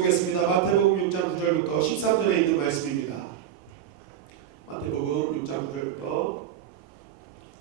보겠습니다. 마태복음 6장 9절부터 13절에 있는 말씀입니다. 마태복음 6장 9절부터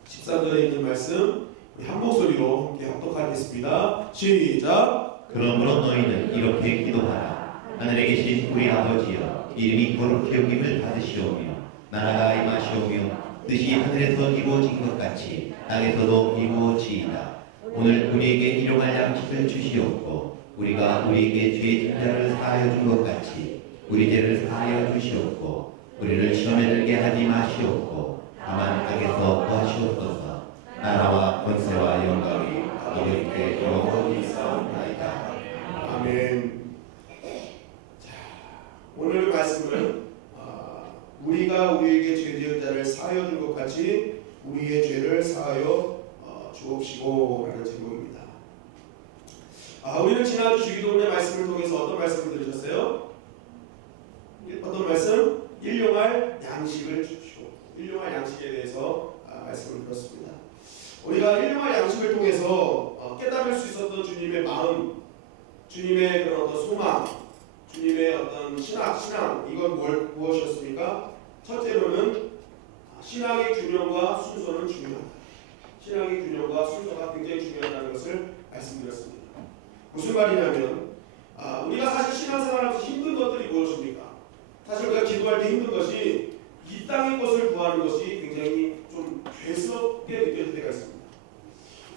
13절에 있는 말씀 우리 한 목소리로 함께 합독하겠습니다. 시작. 그러므로 너희는 이렇게 기도하라. 하늘에 계신 우리 아버지여, 이름이 거룩히 여김을 받으시오며 나라가 임하시오며 뜻이 하늘에서 이루어진 것 같이 땅에서도 이루어지이다. 오늘 우리에게 일용할 양식을 주시옵고 우리가 우리에게 죄진 자를 사하여 준 것 같이 우리 죄를 사하여 주시옵고 우리를 시험에 들게 하지 마시옵고 다만 악에서 구하시옵소서. 나라와 권세와 영광이 아버지께 영원히 있사옵나이다. 아멘. 자, 오늘 말씀은 우리가 우리에게 죄지은 자를 사하여 준 것 같이 우리의 죄를 사하여 주옵시고 라는 제목입니다. 우리는 지난주 주기도문의 말씀을 통해서 어떤 말씀을 들으셨어요? 어떤 말씀? 일용할 양식을 주시오. 일용할 양식에 대해서 말씀을 들었습니다. 우리가 일용할 양식을 통해서 깨달을 수 있었던 주님의 마음, 주님의 그런 어떤 소망, 주님의 어떤 신앙 이건 무엇이었습니까? 첫째로는 신앙의 균형과 순서는 중요하다. 신앙의 균형과 순서가 굉장히 중요하다는 것을 말씀드렸습니다. 무슨 말이냐면 우리가 사실 신앙생활하면서 힘든 것들이 무엇입니까? 사실 우리가 기도할 때 힘든 것이 이 땅의 것을 구하는 것이 굉장히 좀 죄스럽게 느껴질 때가 있습니다.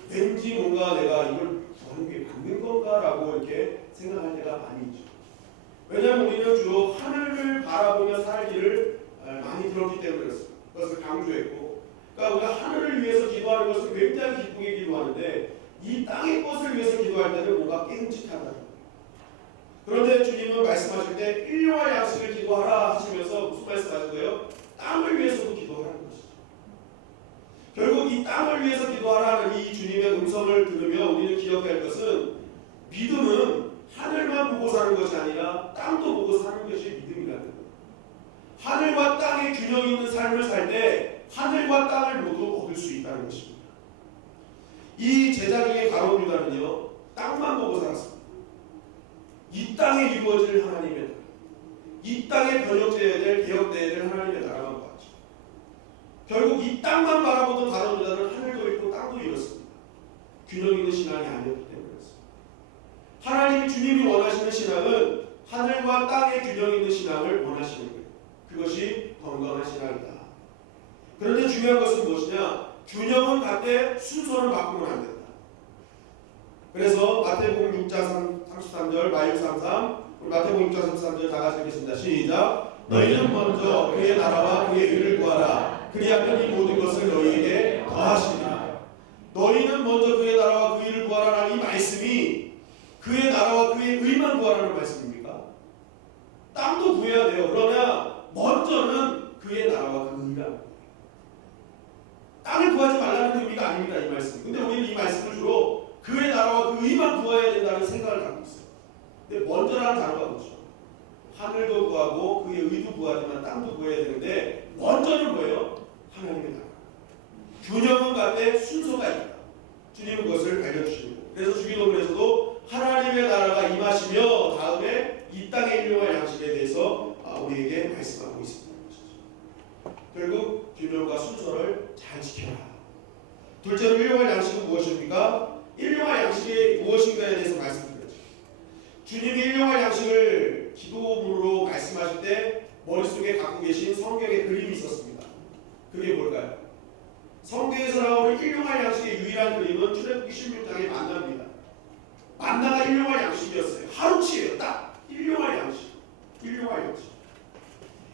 왠지 뭔가 내가 이걸 구하는 게 맞는 건가라고 이렇게 생각할 때가 많이 있죠. 왜냐하면 우리는 주로 하늘을 바라보며 살기를 많이 들었기 때문에 그렇습니다. 그것을 강조했고, 그러니까 우리가 하늘을 위해서 기도하는 것을 굉장히 기쁘게 기도하는데 이 땅의 것을 위해서 기도할 때는 뭔가 깨름직하다는 거예요. 그런데 주님은 말씀하실 때 일용할 양식을 기도하라 하시면서 무슨 말씀하신 거예요? 땅을 위해서도 기도하라는 것이죠. 결국 이 땅을 위해서 기도하라는 이 주님의 음성을 들으며 우리는 기억할 것은 믿음은 하늘만 보고 사는 것이 아니라 땅도 보고 사는 것이 믿음이라는 거예요. 하늘과 땅의 균형 있는 삶을 살 때 하늘과 땅을 모두 얻을 수 있다는 것입니다. 이 제자 중에 가룟 유다는요, 땅만 보고 살았습니다. 이 땅에 이루어질 하나님의 나라, 이 땅에 번역되어야 될, 개혁되어야 될 하나님의 나라만 봤죠. 결국 이 땅만 바라보던 가룟 유다는 하늘도 잃고 땅도 잃었습니다. 균형 있는 신앙이 아니었기 때문에 그렇습니다. 하나님이 주님이 원하시는 신앙은 하늘과 땅의 균형 있는 신앙을 원하시는 거예요. 그것이 건강한 신앙이다. 그런데 중요한 것은 무엇이냐? 균형은 같되 순서는 바꾸면 안 된다. 그래서 마태복음 6장 33절, 마유 33, 마태복음 6장 33절 다 같이 읽겠습니다. 시작. 너희는 먼저 그의 나라와 그의 의를 구하라. 그리하면 이 모든 것을 너희에게 더하시리라. 너희는 먼저 그의 나라와 그 의를 구하라라는 이 말씀이 그의 나라와 그의 의만 구하라는 말씀입니까? 땅도 구해야 돼요. 그러나 먼저는 그의 나라와 그 의라. 땅을 구하지 말라는 의미가 아닙니다. 이 말씀. 근데 우리는 이 말씀을 주로 그의 나라와 그 의만 구해야 된다는 생각을 갖고 있어요. 근데 먼저라는 단어가 뭐죠? 하늘도 구하고 그의 의도 구하지만 땅도 구해야 되는데 먼저는 뭐예요? 하나님의 나라. 균형은 같되 순서가 있다. 주님은 그것을 알려주시는 거예요. 그래서 주기도문에서도 하나님의 나라가 임하시며 다음에 이 땅의 일용할 양식에 대해서 우리에게 말씀하고 있습니다. 결국 균형과 순서를 잘 지켜라. 둘째로 일용할 양식은 무엇입니까? 일용할 양식이 무엇인가에 대해서 말씀드렸죠. 주님이 일용할 양식을 기도문으로 말씀하실 때 머릿속에 갖고 계신 성경의 그림이 있었습니다. 그게 뭘까요? 성경에서 나오는 일용할 양식의 유일한 그림은 출애굽기 16장의 만나입니다. 만나가 일용할 양식이었어요. 하루치예요. 딱 일용할 양식. 일용할 양식.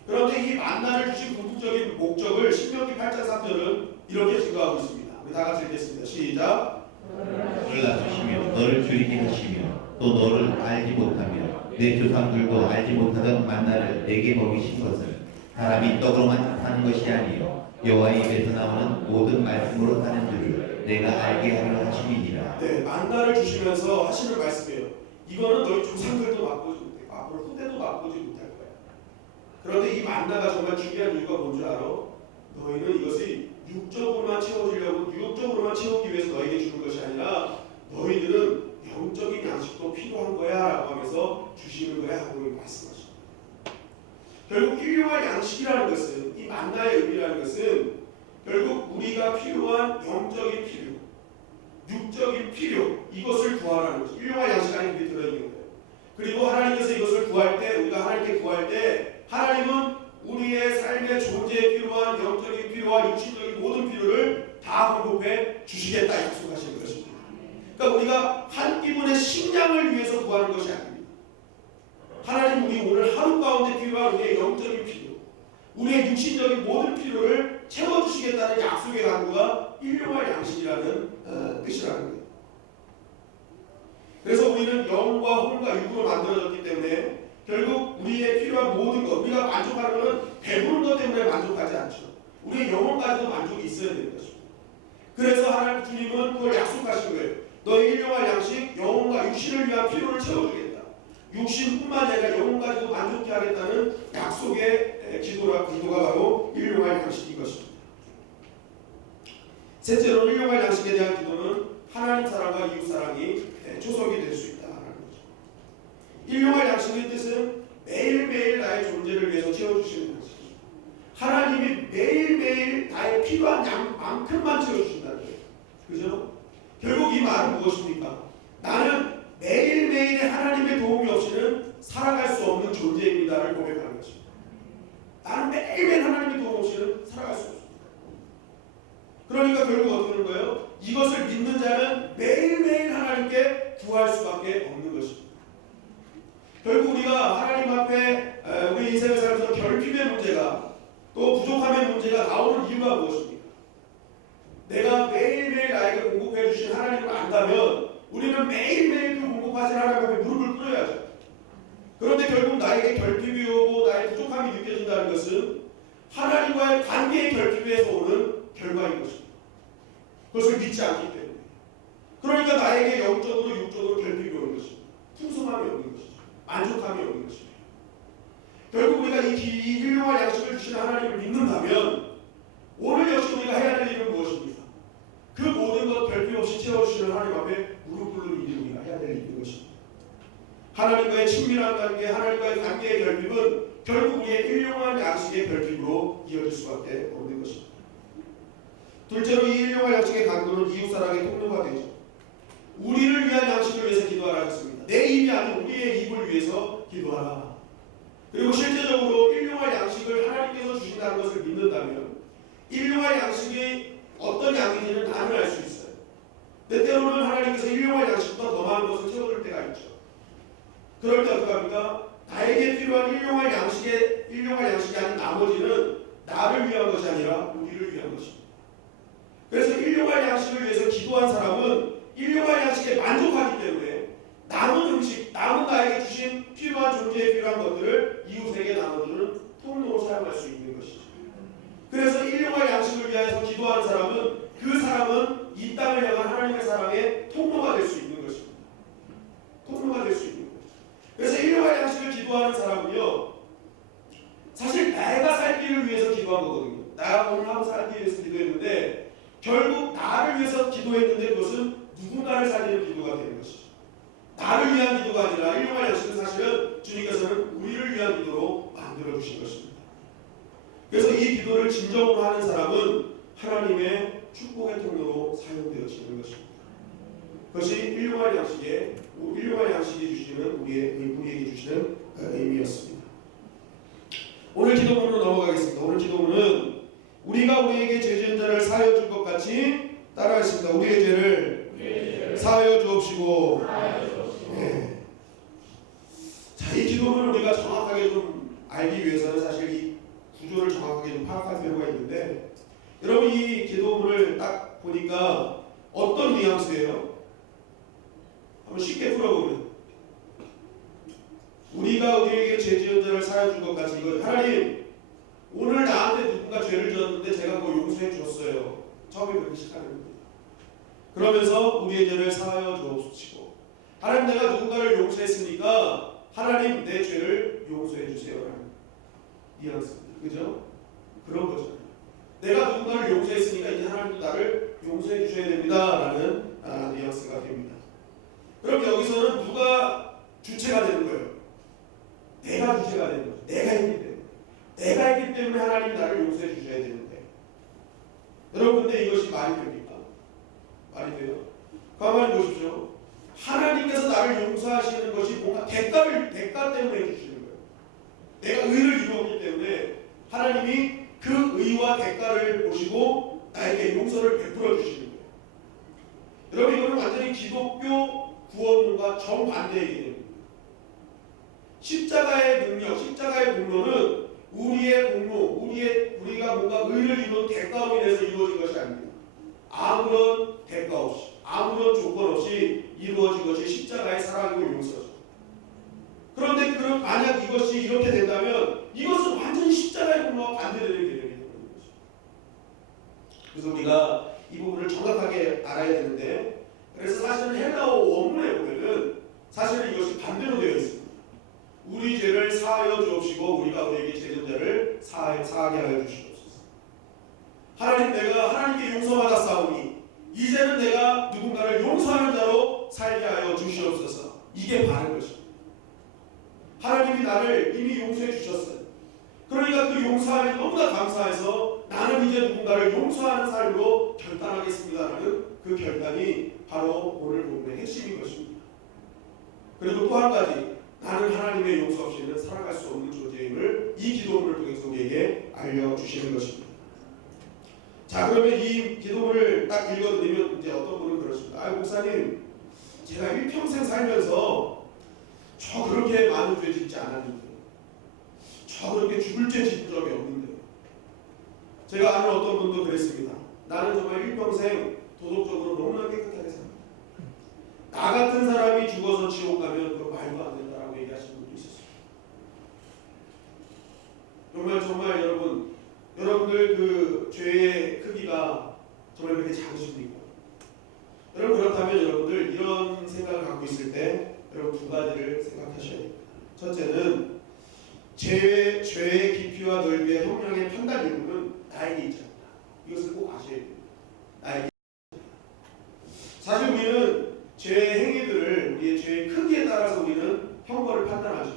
그런데 이 만나를 주신 궁극적인 목적을 신명기 8장 3절은 이렇게 증거하고 있습니다. 우리 다 같이 읽겠습니다. 시작. 너를 낮추시며 너를 줄이게 하시며 또 너를 알지 못하며 내 조상들도 알지 못하던 만나를 내게 먹이신 것은 사람이 떡으로만 사는 것이 아니요 여호와의 입에서 나오는 모든 말씀으로 사는 줄을 내가 알게 하려 하심이니라. 네, 만나를 주시면서 하시는 말씀이에요. 이거는 너희 조상들도 맛보지 못해. 앞으로 후대도 맛보지 못할 거야. 그런데 이 만나가 정말 중요한 이유가 뭔지 알아? 너희는 이것이 육적으로만 채워주기 위해서 너에게 주는 것이 아니라 너희들은 영적인 양식도 필요한 거야 라고 하면서 주시는 거야 하고 말씀하십니다. 결국 일용할 양식이라는 것은, 이 만나의 의미라는 것은 결국 우리가 필요한 영적인 필요, 육적인 필요, 이것을 구하라는 거죠. 일용할 양식 안에 그게 들어있는 거예요. 그리고 하나님께서 이것을 구할 때, 우리가 하나님께 구할 때 하나님은 우리의 삶의 존재에 필요한 영적인 필요와 육신적인 모든 필요를 다 공급해 주시겠다 약속하시는 것입니다. 그러니까 우리가 한 기분의 식량을 위해서 구하는 것이 아닙니다. 하나님, 우리 오늘 하루 가운데 필요한 우리의 영적인 필요, 우리의 육신적인 모든 필요를 채워주시겠다는 약속의 간구가 일용할 양식이라는 뜻이라는 거예요. 그래서 우리는 영과 혼과 육으로 만들어졌기 때문에 결국 우리의 필요한 모든 것, 우리가 만족하는 것은 배부른 것 때문에 만족하지 않죠. 우리의 영혼까지도 만족이 있어야 되는 것입니다. 그래서 하나님 주님은 그걸 약속하신 거예요. 너의 일용할 양식, 영혼과 육신을 위한 필요를 채워주겠다. 육신뿐만 아니라 영혼까지도 만족케 하겠다는 약속의 기도가 바로 일용할 양식인 것입니다. 셋째로 일용할 양식에 대한 기도는 하나님 사랑과 이웃 사랑이 초석이 될 수 있다는 거죠. 일용할 양식의 뜻은 매일매일 나의 존재를 위해서 채워주시는 것이죠. 하나님이 매일매일 나의 필요한 양만큼만 채워주신다는 거예요. 그죠? 결국 이 말은 무엇입니까? 나는 매일매일의 하나님의 도움이 없이는 살아갈 수 없는 존재입니다를 고백하는 것입니다. 나는 매일매일 하나님의 도움 없이는 살아갈 수 없습니다. 그러니까 결국 어떻게 되는 거예요? 이것을 믿는 자는 매일매일 하나님께 구할 수밖에 없는 것입니다. 결국 우리가 하나님 앞에 우리 인생을 살면서 결핍의 문제가, 또 부족함의 문제가 나오는 이유가 무엇입니까? 내가 매일매일 나에게 공급해 주신 하나님을 안다면 우리는 매일매일 그 공급하신 하나님 앞에 무릎을 꿇어야죠. 그런데 결국 나에게 결핍이 오고 나의 부족함이 느껴진다는 것은 하나님과의 관계의 결핍에서 오는 결과인 것입니다. 그것을 믿지 않기 때문에. 그러니까 나에게 영적으로 육적으로 결핍이 오는 것입니다. 풍성함이 오는 것이죠. 만족함이 오는 것입니다. 결국 우리가 이 일용할 양식을 주신 하나님을 믿는다면 오늘 역시 우리가 해야 될 일은 무엇입니까? 그 모든 것 결핍 없이 채워주시는 하나님 앞에 무릎 꿇는 일이 우리가 해야 될 일인 것입니다. 하나님과의 친밀한 관계, 하나님과의 관계의 결핍은 결국 우리의 일용할 양식의 결핍으로 이어질 수밖에 없는 것입니다. 둘째로 이 일용할 양식의 간구는 이웃사랑의 통로가 되죠. 우리를 위한 양식을 위해서 기도하라 하셨습니다. 내 입이 아닌 우리의 입을 위해서 기도하라. 그리고 실제적으로 일용할 양식을 하나님께서 주신다는 것을 믿는다면 일용할 양식이 어떤 양인지는 나는 알 수 있어요. 때때로는 하나님께서 일용할 양식보다 더 많은 것을 채워줄 때가 있죠. 그럴 때 어떻게 합니까? 나에게 필요한 일용할 양식이 아닌 나머지는 나를 위한 것이 아니라 우리를 위한 것입니다. 그래서 일용할 양식을 위해서 기도한 사람은 일용할 양식에 만족하기 때문에 남은 음식, 남은 나에게 주신 필요한 존재에 필요한 것들을 이웃에게 나눠주는 통로로 사용할 수 있는 것이죠. 그래서 일용할 양식을 위해서 기도하는 사람은 그 사람은 이 땅을 향한 하나님의 사랑의 통로가 될 수 있는 것입니다. 통로가 될 수 있는 거죠. 그래서 일용할 양식을 기도하는 사람은요, 사실 내가 살기를 위해서 기도한 거거든요. 내가 오늘 하루 살기 위해서 기도했는데 결국 나를 위해서 기도했는데 그것은 누군가를 살리는 기도가 되는 것이죠. 나를 위한 기도가 아니라 일용할 양식은 사실은 주님께서는 우리를 위한 기도로 만들어 주신 것입니다. 그래서 이 기도를 진정으로 하는 사람은 하나님의 축복의 통로로 사용되어지는 것입니다. 그것이 일용할 양식이 주시는 우리에게 주시는 의미였습니다. 오늘 기도문으로 넘어가겠습니다. 오늘 기도문은 우리가 우리에게 죄 지은 자를 사하여 줄 것 같이 따라하겠습니다. 우리의 죄를 사하여 주옵시고. 네. 자, 이 기도문을 우리가 정확하게 좀 알기 위해서는 사실 이 구조를 정확하게 좀 파악할 필요가 있는데, 여러분 이 기도문을 딱 보니까 어떤 뉘앙스예요? 한번 쉽게 풀어보면 우리가 우리에게 죄 지은 자를 사하여 줄 것 같이, 이거 하나님 오늘 나한테 누군가 죄를 지었는데 제가 그걸 용서해 주었어요. 처음에 그렇게 시작하는 겁니다. 그러면서 우리의 죄를 사하여 주옵시고, 하나님 내가 누군가를 용서했으니까 하나님 내 죄를 용서해 주세요라는 뉘앙스입니다. 그죠? 그런 거죠. 내가 누군가를 용서했으니까 이제 하나님도 나를 용서해 주셔야 됩니다라는 뉘앙스가 됩니다. 그럼 여기서는 누가 주체가 되는 거예요? 내가 주체가 되는 거죠. 내가 했기 때문에. 내가 했기 때문에 하나님이 나를 용서해 주셔야 되는데. 여러분 근데 이것이 말이 됩니까? 말이 돼요? 가만히 보십시오. 하나님께서 나를 용서하시는 것이 뭔가 대가 때문에 해주시는 거예요. 내가 의를 이루었기 때문에 하나님이 그 의와 대가를 보시고 나에게 용서를 베풀어 주시는 거예요. 여러분 이거는 완전히 기독교 구원론과 정반대의 개념입니다. 십자가의 능력, 십자가의 공로는 우리의 공로, 우리가 뭔가 의를 이룬 대가로 인해서 이루어진 것이 아닙니다. 아무런 대가 없이, 아무런 조건 없이 이루어진 것이 십자가의 사랑이고 용서죠. 그런데 만약 이것이 이렇게 된다면 이것은 완전히 십자가의 공로와 반대되는 개념이 되는 거죠. 그래서 우리가 이 부분을 정확하게 알아야 되는데, 그래서 사실은 헬라어 원문에 보면은 사실은 이것이 반대로 되어 있습니다. 우리 죄를 사하여 주옵시고 우리가 우리에게 죄진 자를 사하게 하여 주시옵소서. 하나님, 내가 하나님께 용서받았사오니 이제는 내가 누군가를 용서하는 자로 살게 하여 주시옵소서. 이게 바른 것입니다. 하나님이 나를 이미 용서해 주셨어요. 그러니까 그 용서함이 너무나 감사해서 나는 이제 누군가를 용서하는 삶으로 결단하겠습니다라는 그 결단이 바로 오늘 본문의 핵심인 것입니다. 그리고 또 한 가지, 나는 하나님의 용서 없이는 살아갈 수 없는 존재임을 이 기도문을 통해서 우리에게 알려주시는 것입니다. 자, 그러면 이 기도문을 딱 읽어드리면 이제 어떤 분은 그러십니다. 목사님, 제가 일평생 살면서 저 그렇게 많은 죄 짓지 않았는데, 저 그렇게 죽을 죄 짓은 적이 없는데. 제가 아는 어떤 분도 그랬습니다. 나는 정말 일평생 도덕적으로 너무나 깨끗하게 삽니다. 나 같은 사람이 죽어서 지옥 가면 그거 말도 안 된다라고 얘기하시는 분도 있었어요. 정말 여러분들 그 죄의 크기가 정말 그렇게 작으십니까? 여러분 그렇다면 여러분들 이런 생각을 갖고 있을 때 여러분 두 가지를 생각하셔야 됩니다. 첫째는 죄의 깊이와 넓이의 형량의 판단 기준은 나에게 있지 않다. 이것을 꼭 아셔야 됩니다. 나에게. 사실 우리는 죄의 행위들을 우리의 죄의 크기에 따라서 우리는 형벌을 판단하죠.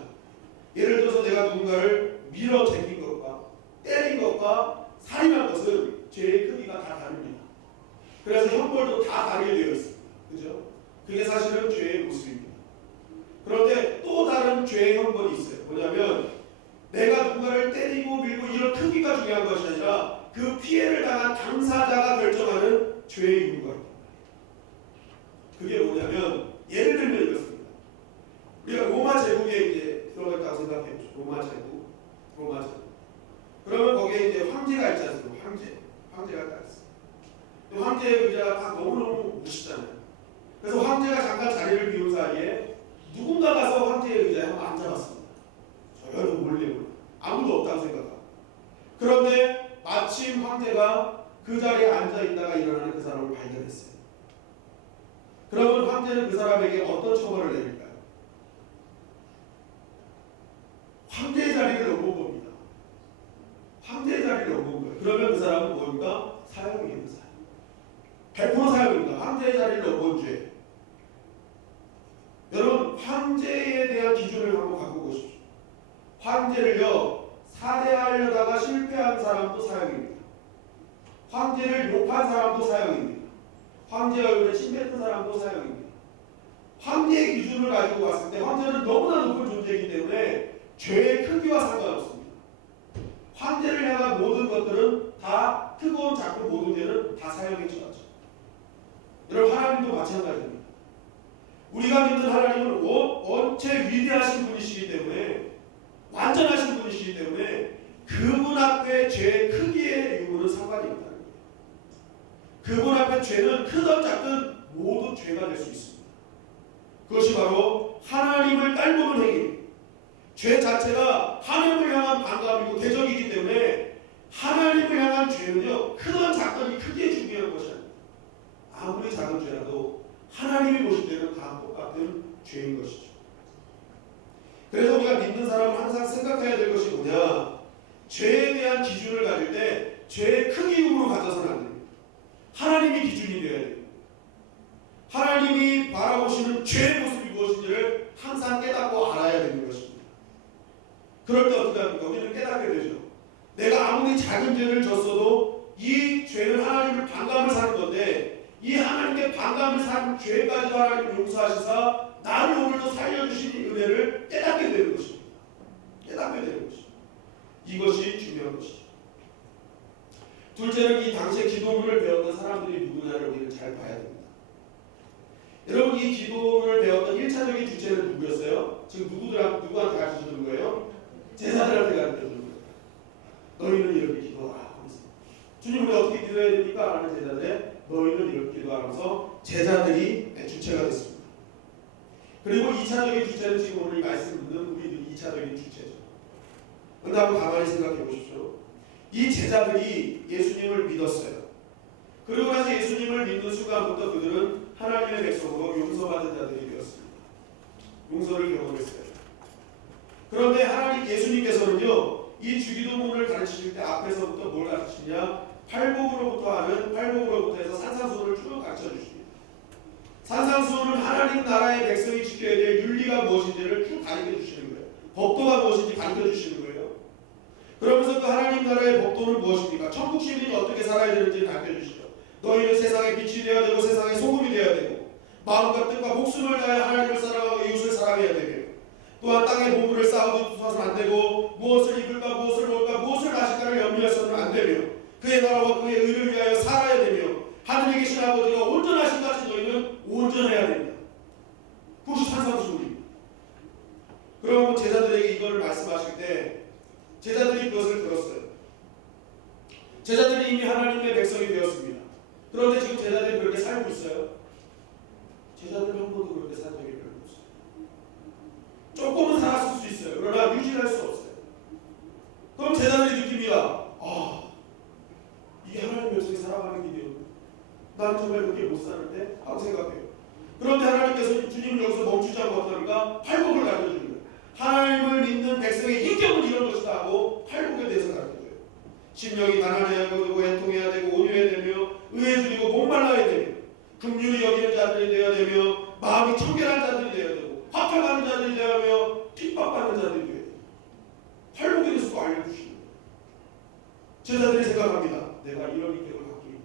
예를 들어서 내가 누군가를 밀어 제낀 것과 때린 것과 살인한 것은 죄의 크기가 다 다릅니다. 그래서 형벌도 다 다르게 되어 있습니다. 그죠? 그게 사실은 죄의 모습입니다. 그런데 또 다른 죄의 형벌이 있어요. 뭐냐면 내가 누군가를 때리고 밀고 이런 크기가 중요한 것이 아니라 그 피해를 당한 당사자가 결정하는 죄의 유무가 있다. 그게 뭐냐면 예를 들면 이렇습니다. 우리가 로마 제국에 이제 들어갔다고 생각해 보죠. 로마 제국. 그러면 거기에 이제 황제가 있지 않습니까? 황제가 딱 있어요. 황제의 의자가 딱 너무너무 멋있잖아요. 그래서 황제가 잠깐 자리를 비운 사이에 누군가 가서 황제의 의자에 한번 앉아봤습니다. 조용히 몰래 아무도 없다고 생각하고. 그런데 마침 황제가 그 자리에 앉아있다가 일어나는 그 사람을 발견했어요. 그러면 황제는 그 사람에게 어떤 처벌을 내릴까요? 황제의 자리를 넘은 겁니다. 황제의 자리를 넘은 거예요. 그러면 그 사람은 뭡니까? 사형이에요. 100% 사형입니다. 황제의 자리를 넘은 죄. 여러분 황제에 대한 기준을 한번 갖고 보십시오. 황제를요 살해하려다가 실패한 사람도 사형입니다. 황제를 욕한 사람도 사형입니다. 황제 얼굴에 침 뱉은 사람도 사형입니다. 황제의 기준을 가지고 봤을 때 황제는 너무나 높은 존재이기 때문에 죄의 크기와 상관없습니다. 황제를 향한 모든 것들은 다 크고 작고 모든 죄는 다 사형에 처하죠. 여러분 하나님도 마찬가지입니다. 우리가 믿는 하나님은 원체 위대하신 분이시기 때문에 완전하신 분이시기 때문에 그분 앞에 죄의 크기의 유무는 상관이 없다는 거예요. 그분 앞에 죄는 크든 작든 모두 죄가 될 수 있습니다. 그것이 바로 하나님을 딸보는 행위. 죄 자체가 하나님을 향한 반감이고 대적이기 때문에 하나님을 향한 죄는요 크든 작든 크게 중요한 것이 아닙니다. 아무리 작은 죄라도 하나님이 보실 때는 다 똑같은 죄인 것이죠. 그래서 우리가 믿는 사람은 항상 생각해야 될 것이 뭐냐, 죄에 대한 기준을 가질 때 죄의 크기 유무로 가져서는 안 됩니다. 하나님이 기준이 되어야 됩니다. 하나님이 바라보시는 그것은 죄의 모습이 무엇인지를 항상 깨닫고 알아야 되는 것입니다. 그럴 때 어떻게 합니까? 우리는 깨닫게 되죠. 내가 아무리 작은 죄를 졌어도 이 죄는 하나님을 반감을 사는 건데 이 하나님께 반감을 산 죄까지도 하나님을 용서하시사 나를 오늘도 살려주신 은혜를 깨닫게 되는 것입니다. 깨닫게 되는 것입니다. 이것이 중요한 것이죠. 둘째는 이 당시에 기도문을 배웠던 사람들이 누구냐를 우리는 잘 봐야 됩니다. 여러분 이 기도문을 배웠던 1차적인 주체는 누구였어요? 지금 누구한테 가르쳐주는 거예요? 제자들한테 가르쳐주는 거예요. 너희는 이렇게 기도하라. 주님 우리 어떻게 기도해야 됩니까? 라는 제자들의 너희는 이렇게 기도하면서 제자들이 주체가 됐습니다. 그리고 2차적인 주체는 지금 오늘 말씀 듣는 우리들 2차적인 주체죠. 그런데 한번 가만히 생각해 보십시오. 이 제자들이 예수님을 믿었어요. 그리고 나서 예수님을 믿는 순간부터 그들은 하나님의 백성으로 용서받은 자들이 되었습니다. 용서를 경험했어요. 그런데 하나님 예수님께서는요, 이 주기도문을 가르치실 때 앞에서부터 뭘 가르치냐? 팔복으로부터 해서 산상수훈을 쭉 가르쳐 주십니다. 산상수훈은 하나님 나라의 백성이 지켜야 될 윤리가 무엇인지를 쭉 가르쳐 주시는 거예요. 법도가 무엇인지 가르쳐 주시는 거예요. 그러면서 그 하나님 나라의 법도는 무엇입니까? 천국 시민이 어떻게 살아야 되는지 가르쳐 주시죠. 너희는 세상의 빛이 되어야 되고 세상의 소금이 되어야 되고 마음과 뜻과 목숨을 다해 하나님을 사랑하고 이웃을 사랑해야 되며 또한 땅의 보물을 쌓아두어서는 안 되고 무엇을 입을까 무엇을 먹을까 무엇을 마실까를 염려해서는 안 되며 그의 나라와 그의 의를 위하여 살아야 되며 하늘에 계신 아버지가 온전하신 같이 너희는 온전해야 됩니다. 그것이 산상수훈입니다. 그러면 제자들에게 이걸 말씀하실 때 제자들이 그것을 들었어요. 제자들이 이미 하나님의 백성이 되었습니다. 그런데 지금 제자들이 그렇게 살고 있어요? 제자들은 한 번도 그렇게 산 적이 별로 없어요. 조금은 살았을 수 있어요. 그러나 유지할 수 없어요. 그럼 제자들이 느낍니다. 이게 하나님의 백성이 살아가는 길이요. 나는 정말 그렇게 못 사는데? 하고 생각해요. 그런데 하나님께서 주님은 여기서 멈추지 않고 어떠니까 팔복을 가르쳐주는 거예요. 하나님을 믿는 백성의 인격은 이런 것이다 하고 팔복에 대해서 가르쳐줘요. 심령이 가난해야 되고 애통해야 되고 온유해야 되며 의에 줄이고 목말라야 되며 긍휼히 여기는 자들이 되어야 되며 마음이 청결한 자들이 되어야 되고 화평하는 자들이 되어야 하며 핍박받는 자들이 되어야 돼요. 팔복에 대해서 또 알려주시는 거예요. 제자들이 생각합니다. 내가 이런 인격을 갖고 있는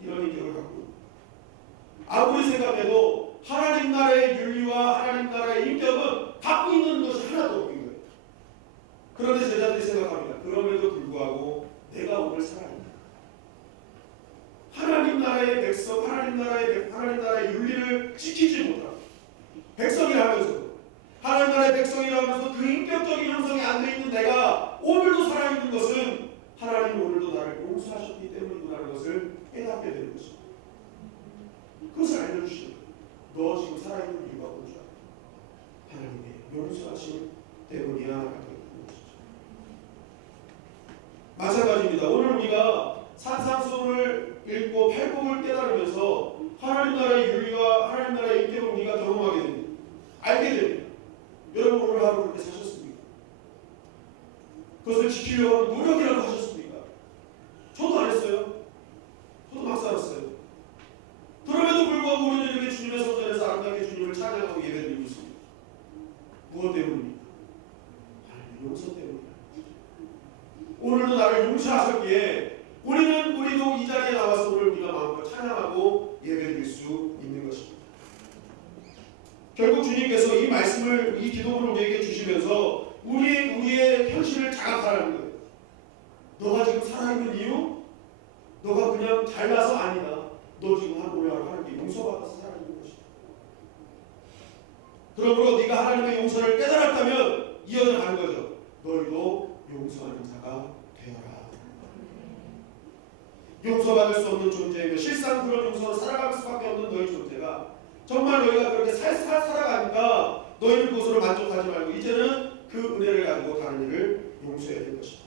이런 인격을 갖고 있는 아무리 생각해도 하나님 나라의 윤리와 하나님 나라의 인격은 갖고 있는 것이 하나도 없는 거예요. 그런데 제자들이 생각합니다. 그럼에도 불구하고 내가 오늘 살아있다. 하나님 나라의 백성, 하나님 나라의 윤리를 지키지 못하고 백성이라면서도 하나님 나라의 백성이라면서 그 인격적인 형성이 안 돼 있는 내가 오늘도 살아있는 것은 하나님 오늘도 나를 용서하셨기 때문이라는 것을 깨닫게 되는 것입니다. 그것을 알려주시는 거예요. 너 지금 살아있는 이유가 뭔지 알아? 하나님의 용서하심 때문이야 라고 하는 것이죠. 마찬가지입니다. 오늘 우리가 산상수훈을 읽고 팔복을 깨달으면서 하나님 나라의 윤리와 하나님 나라의 인격을 우리가 경험하게 됩니다. 알게 됩니다. 여러분 오늘 하루 그렇게 사셨습니까? 그것을 지키려고 노력이라도 하셨습니까? 저도 안 했어요. 저도 막 살았어요. 그럼에도 불구하고 우리는 이렇게 주님의 성전에서 아름답게 주님을 찬양하고 예배드리고 있습니다. 무엇 때문입니까? 하나님의 용서 때문입니다. 오늘도 나를 용서하셨기에 우리도 이 자리에 나와서 오늘 우리가 마음껏 찬양하고 예배드릴 수 있는 것입니다. 결국 주님께서 이 말씀을 이 기도문을 우리에게 주시면서 우리의 현실을 자각하라는 거예요. 너가 지금 살아있는 이유? 너가 그냥 잘나서 아니다. 너 지금 하는 게 용서받아서 살아있는 것이다. 그러므로 네가 하나님의 용서를 깨달았다면 이어져 가는 거죠. 너희도 용서하는 자가 되어라. 용서받을 수 없는 존재이며 실상 그런 용서로 살아갈 수밖에 없는 너희 존재가 정말 너희가 그렇게 살아가니까 너희는 그것으로 만족하지 말고 이제는 그 은혜를 가지고 다른 일을 용서해야 될 것이다.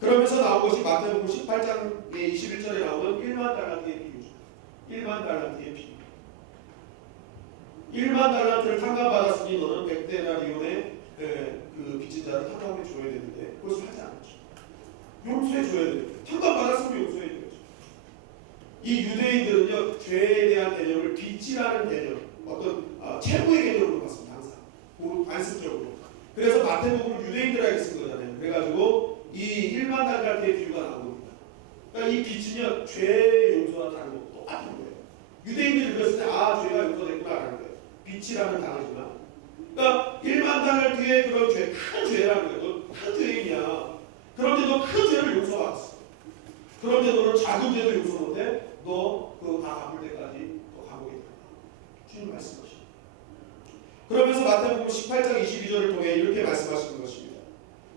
그러면서 나온 것이 마태복음 18장 21절에 나오는 1만 달란트의 비유죠. 1만 달란트의 비유. 1만 달란트를 탕감받았으니 너는 100데나리온의 그 빚진 자를 탕감해 줘야 되는데 그것을 하지 않았죠. 용서해 줘야 돼요. 탕감받았으면 용서해 줘야죠. 이 유대인들은요 죄에 대한 개념을 빚이라는 개념, 어떤 채무의 개념으로 봤습니다. 항상 관습적으로. 그래서 마태복음 유대인들에게 쓴 거잖아요. 그래가지고 이 일반 달걀의 비유가 나온 겁니다. 그러니까 이 빚은요 죄 용서와 다른 거 똑같은 거예요. 유대인들이 그랬을 때 죄가 용서됐구나라는 거예요. 빚이라는 단어지만, 그러니까 일반 달걀 뒤에 그런 죄, 큰 죄라는 거예요. 너 큰 죄인이야. 그런데 너 큰 죄를 용서받았어. 그런데 너는 작은 죄도 용서 못해? 너 그거 다 갚을 때까지 너 감옥에 들어가. 주님 말씀하시죠. 그러면서 마태복음 18장 22절을 통해 이렇게 말씀하시는 것입니다.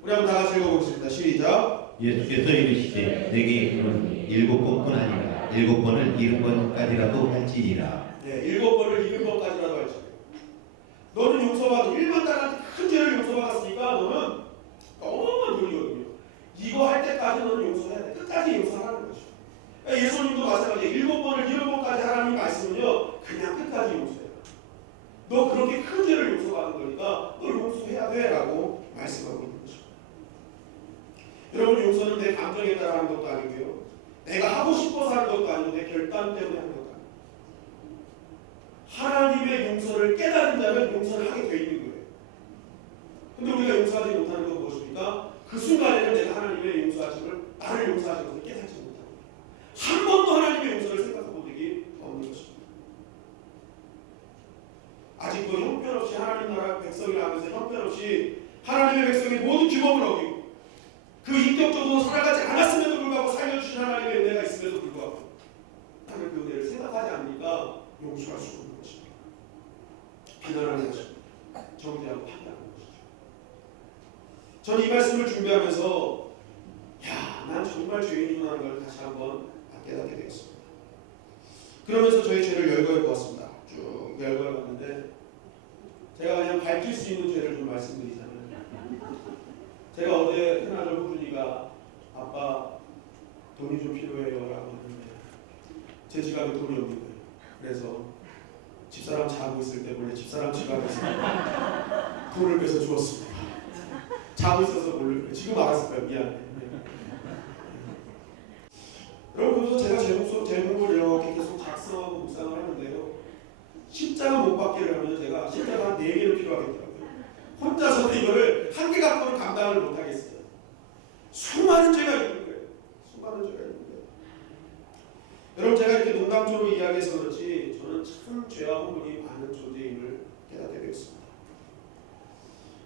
우리 한번 다 같이 읽어보겠습니다. 시작. 예수께서 이르시되 내게 이르노니 7번뿐 아니라 7번을 70번까지라도 할지니라. 네, 7번을 70번까지라도 할지니라. 너는 용서받고 일반 달란트 큰 죄를 용서받았으니까 너는 어마어마한 돈이거든요. 이거 할 때까지 너는 용서해야 돼. 끝까지 용서하라는 거죠. 예수님도 마찬가지예요. 7번을 70번까지 하라는 말씀은요 그냥 끝까지 용서해요. 너 그렇게 큰 죄를 용서받은 거니까 너 용서해야 돼 라고 말씀하고 있는 거죠. 여러분, 용서는 내 감정에 따라 하는 것도 아니고요, 내가 하고 싶어서 하는 것도 아니고 내 결단 때문에 하는 것도 아니고, 하나님의 용서를 깨달은 자는 용서를 하게 돼 있는 거예요. 근데 우리가 용서하지 못하는 건 무엇입니까? 그 순간에는 내가 하나님의 용서하심을, 나를 용서하신 것을 깨닫지 못하고 한 번도 하나님의 용서를 생각해본 적이 없는 것입니다. 아직도 형편없이 하나님 나라 백성을 하면서 형편없이 하나님의 백성이 모든 규범을 어기고 그 인격적으로 살아가지 않았음에도 불구하고 살려주신 하나님의 은혜가 있음에도 불구하고 나는 그 은혜를 생각하지 않으니까 용서할 수 없는 것입니다. 비난하는 것입니다. 정죄하고 판단하는 것이죠. 저는 이 말씀을 준비하면서 난 정말 죄인이구나 하는 걸 다시 한번 깨닫게 되었습니다. 그러면서 저희 죄를 열거해 보았습니다. 쭉 열거해 봤는데 제가 그냥 밝힐 수 있는 죄를 좀 말씀드리자면, 제가 어제 큰아들 호준이가 아빠 돈이 좀 필요해요 라고 했는데 제 지갑에 돈이 없는 거예요. 그래서 집사람 자고 있을 때 몰래 집사람 지갑에서 돈을 빼서 주었습니다. 자고 있어서 몰래. 지금 알았을 거예요. 미안해. 여러분, 그래서 제가 제목을 이렇게 계속 작성하고 묵상을 하는데요, 십자가 못 박기를 하면 제가 십자가 한 4개는 필요하겠더라고요. 혼자서는 이거를 한 개 갖고는 감당을 못 하겠어요. 수많은 죄가 있는 거예요. 수많은 죄가 있는 거예요. 여러분, 제가 이렇게 농담적으로 이야기해서 그렇지 저는 참 죄와 허물이 많은 존재임을 깨닫게 되었습니다.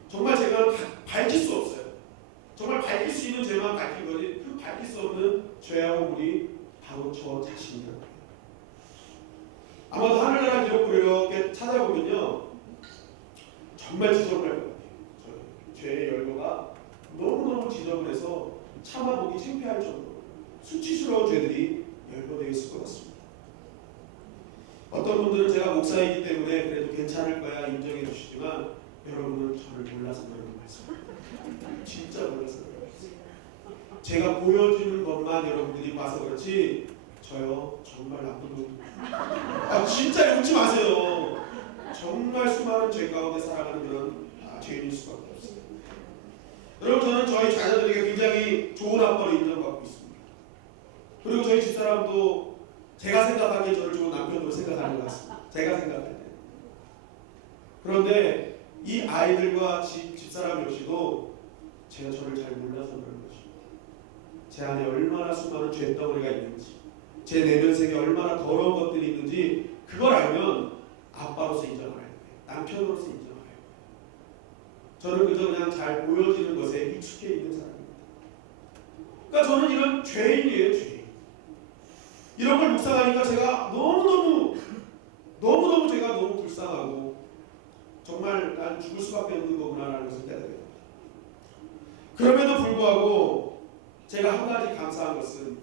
정말 제가 밝힐 수 없어요. 정말 밝힐 수 있는 죄만 밝힌 거지 그 밝힐 수 없는 죄와 허물이 바로 저 자신이에요. 아마도 하늘나라 기록부를 이렇게 찾아보면요 정말 지저분할 것 같아요. 죄의 열거가 너무너무 지저분해서 참아보기 창피할 정도로 수치스러운 죄들이 열거되어 있을 것 같습니다. 어떤 분들은 제가 목사이기 때문에 그래도 괜찮을 거야 인정해 주시지만, 여러분은 저를 몰라서 그러는 말씀, 진짜 몰라서 그러는 말씀. 제가 보여주는 것만 여러분들이 봐서 그렇지 저요 정말 나쁜 분. 진짜 웃지 마세요. 정말 수많은 죄 가운데 살아가는 그런 죄인일 수밖에 없어요. 여러분, 저는 저희 자녀들에게 굉장히 좋은 아빠로 인정받고 있습니다. 그리고 저희 집사람도 제가 생각하기에 저를 좋은 남편으로 생각하는 것 같습니다. 제가 생각할 때. 그런데 이 아이들과 집사람 역시도 제가 저를 잘 몰라서 그런 것입니다. 제 안에 얼마나 수많은 죄덩어리가 있는지, 제 내면색에 얼마나 더러운 것들이 있는지 그걸 알면 아빠로서 인정을 할 거예요. 남편으로서 인정을 할 거예요. 저는 그저 그냥 잘 보여지는 것에 익숙해 있는 사람입니다. 그러니까 저는 이런 죄인이에요. 죄인. 이런 걸 묵상하니까 제가 너무너무 제가 너무 불쌍하고 정말 난 죽을 수밖에 없는 거구나라는 것을 깨닫게 됩니다. 그럼에도 불구하고 제가 한 가지 감사한 것은,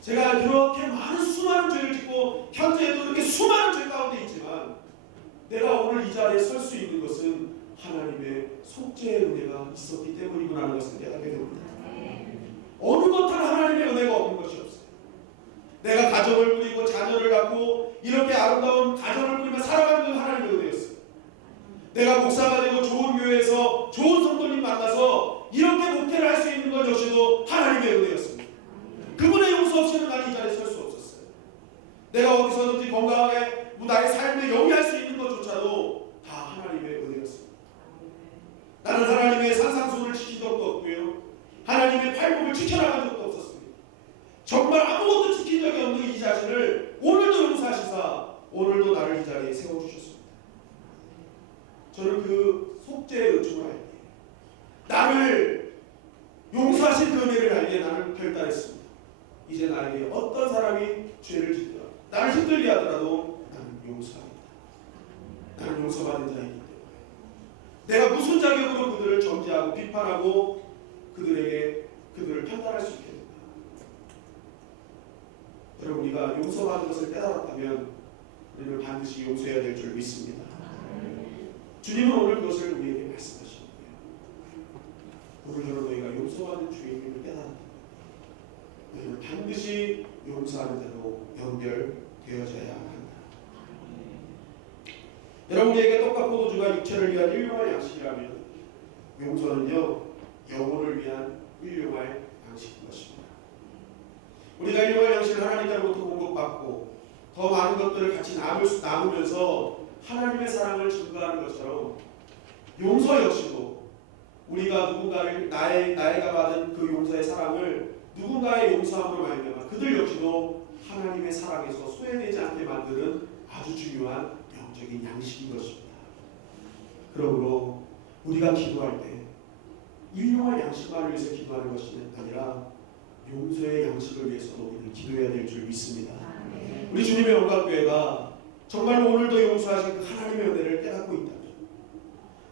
제가 그렇게 많은 수많은 죄를 짓고 현재에도 그렇게 수많은 죄 가운데 있지만 내가 오늘 이 자리에 설 수 있는 것은 하나님의 속죄의 은혜가 있었기 때문이구나 하는 것을 깨닫게 됩니다. 어느 것 하나 하나님의 은혜가 없는 것이 없어요. 내가 가정을 꾸리고 자녀를 갖고 이렇게 아름다운 가정을 꾸리며 살아가는 건 하나님의 은혜였어요. 내가 목사가 되고 좋은 교회에서 좋은 성도님 만나서 이렇게 목회를 할 수 있는 것 역시도 하나님의 은혜였습니다. 그분의 용서 없이는 난 이 자리에 설 수 없었어요. 내가 어디서든지 건강하게 나의 삶에 영위할 수 있는 것조차도 다 하나님의 은혜였습니다. 나는 하나님의 산상수훈을 지킨 적도 없고요, 하나님의 팔복을 지켜나간 적도 없었습니다. 정말 아무것도 지킨 적이 없는 이 자신을 오늘도 용서하시사 오늘도 나를 이 자리에 세워주셨습니다. 저는 그 속죄의 은총을 알기에, 나를 용서하신 그 은혜를 알기에 나는 결단했습니다. 이제 나에게 어떤 사람이 죄를 짓더라도, 나를 힘들게 하더라도 나는 용서합니다. 나는 용서받은 자이기 때문에 내가 무슨 자격으로 그들을 정죄하고 비판하고 그들을 판단할 수 있겠는가. 여러분, 우리가 용서받은 것을 깨달았다면 우리는 반드시 용서해야 될 줄 믿습니다. 주님은 오늘 그것을 우리에게 말씀하시는 거예요. 오늘처럼 너희가 용서받은 주님을 깨달았다. 너희는 반드시 용서하는 자로 연결되어져야 한다. 여러분에게 떡과 포도주가 육체를 위한 일용할 양식이라면 용서는요, 영혼을 위한 일용할 양식인 것입니다. 우리가 일용할 양식을 하나님께로부터 공급받고 더 많은 것들을 같이 나누면서 하나님의 사랑을 증거하는 것처럼 용서 역시도 우리가 누군가를 나에가 받은 그 용서의 사랑을 누군가의 용서함으로 말미암아 그들 역시도 하나님의 사랑에서 소외되지 않게 만드는 아주 중요한 영적인 양식인 것입니다. 그러므로 우리가 기도할 때 일용할 양식만을 위해서 기도하는 것이 아니라 용서의 양식을 위해서도 우리는 기도해야 될 줄 믿습니다. 우리 주님의 영광교회가 정말로 오늘도 용서하신 그 하나님의 은혜를 깨닫고 있다면,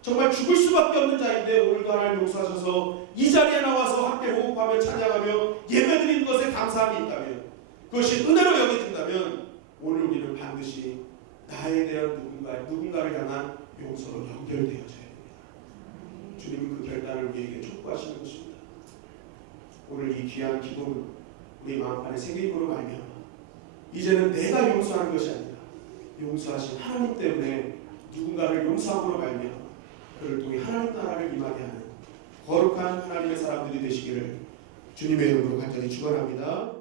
정말 죽을 수밖에 없는 자인데 오늘도 하나님 용서하셔서 이 자리에 나와서 함께 호흡하며 찬양하며 예배드리는 것에 감사함이 있다면, 그것이 은혜로 여겨진다면 오늘 우리는 반드시 나에 대한 누군가를 향한 용서로 연결되어져야 됩니다. 주님은 그 결단을 우리에게 촉구하시는 것입니다. 오늘 이 귀한 기도는 우리 마음판에 생김으로 말미암아 이제는 내가 용서하는 것이 아니라 용서하신 하나님 때문에 누군가를 용서함으로 말미암아 그를 통해 하나님 나라를 임하게 하는 거룩한 하나님의 사람들이 되시기를 주님의 이름으로 간절히 축원합니다.